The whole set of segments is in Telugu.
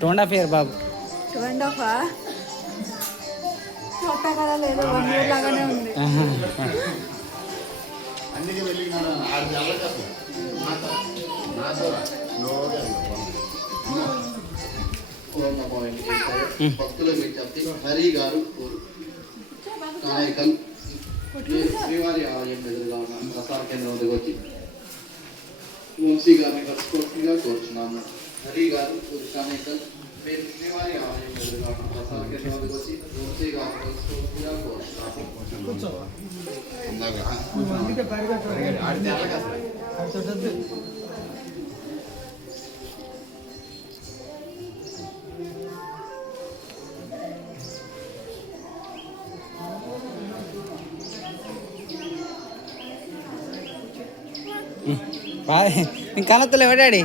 టోండా ఫేర్ బాబు టోండాఫా చోటా కదా లేదు 1 year లాగానే ఉంది. భక్తుల విజ్ఞప్తి హరి గారు నాయకల్ శ్రీవారి ఆలయం ఎదురుగా ఉన్న ప్రసార కేంద్రం వద్దకు వచ్చి వంశీ గారిని కలుసుకోవచ్చుగా కోరుచున్నాను. హరి గారు నాయకల్ శ్రీవారి ఆలయం ఎదురుగా ఉన్న ప్రసార కేంద్రం వద్దకు వచ్చి వంశీ గారిని కలుసుకోవచ్చుగా కోరుచున్నాను. నీకు కనొత్తలేవా డాడీ?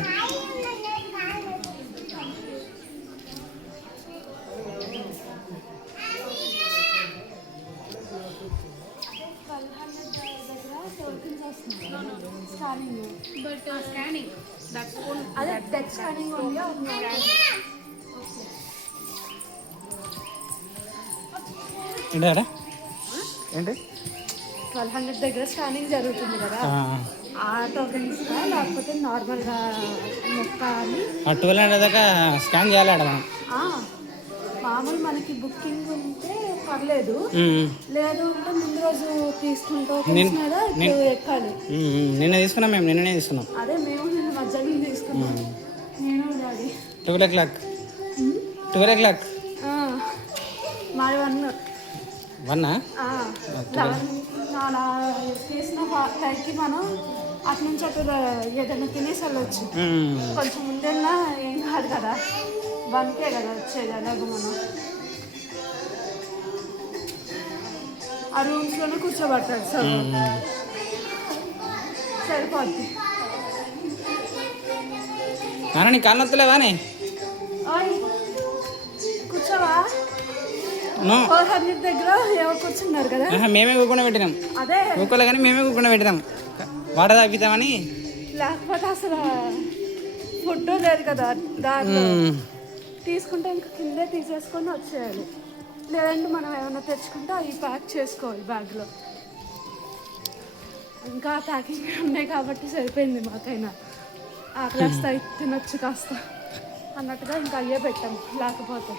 ఏంటారా ఏంటి 1200 దగ్గర స్కానింగ్ జరుగుతుంది కదా, ఆ టోకెన్స్ లేకపోతే నార్మల్గా మొక్క అని 1200 దాకా స్కాన్ చేయాలి మనం. మామూలు మనకి బుకింగ్ ఉంటే పర్లేదు, లేదు అంటే ముందు రోజు తీసుకుంటూ ఎక్కాలి. నిన్న తీసుకున్నాం, మేము నిన్ననే తీసుకున్నాం. అదే మేము నిన్న మధ్యాహ్నం తీసుకున్నాం. నేను డాడీ 12 o'clock మాది 1 అలా తీసిన టైంకి మనం అటు నుంచి అటు ఏదైనా తినేసి వెళ్ళొచ్చు. కొంచెం ముందెళ్ళినా ఏం కాదు కదా, 1కే కదా వచ్చేది. అలాగే మనం ఆ రూమ్స్లోనే కూర్చోబడతాడు సార్, సరిపోద్ది. నీ కాళ్ళొత్తలేవానే? కూర్చోవా? 400 దగ్గర ఏమో కూర్చున్నారు కదా, మేమే కూకుండా పెట్టినాం. అదే కూకోలే కానీ మేమే కూకుండా పెట్టినాం, వాటర్ తాగిద్దామని. లేకపోతే అసలు ఫుడ్ లేదు కదా దాంట్లో, తీసుకుంటే ఇంకా కిందే తీసేసుకొని వచ్చేయాలి. లేదంటే మనం ఏమైనా తెచ్చుకుంటే అవి ప్యాక్ చేసుకోవాలి బ్యాగ్లో. ఇంకా ప్యాకింగ్ ఉన్నాయి కాబట్టి సరిపోయింది మాకైనా. ఆకలిస్తే తినొచ్చు కాస్త అన్నట్టుగా ఇంకా అయ్యే పెట్టాం. లేకపోతే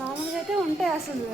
మామూలుగా అయితే ఉంటాయి అసలు